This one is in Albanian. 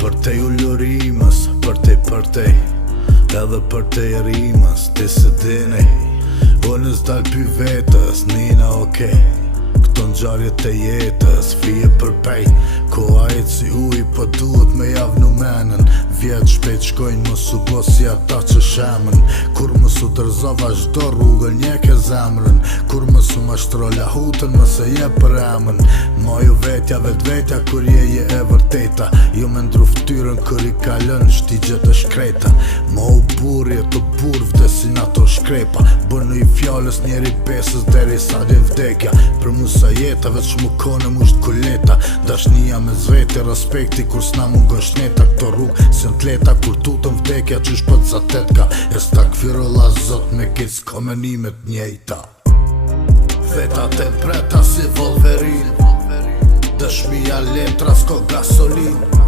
Për te ullurimës, për te edhe për te rimës, ti se dini unë s'dal pi vetës, nina okej. Këto nxarjet e jetës, fije për pej ko ajt si uj, po duhet me javnu menën. Vjetë shpejt shkojnë, mos u bo si ata që shemën. Kur mos u dërzo vazhdo rrugën, njeke zemrën. Kur mos u mashtro lahutën, mos e je për emën. Moju vetja, vetja, kur je e vërteta. Ju me ndru ftyrën, kur i kalën shtigjet e shkreta. Mo u burje të bur, vdesin ato shkrepa. Bënu i fjallës njeri pesës, deri sa dhe vdekja. Për mu sa jeta, veç mu kone mu shtë kuleta. Dashnia me zveti, respekti, kur s'na mu gëshneta. Këto rrugë, si në tleta, kur tutën vdekja, qysh pët za tetka. E s'ta këfirolla zot me kitë s'komenimet njejta. Veta te preta si Wolverine, dëshmia letra s'ko gasolin.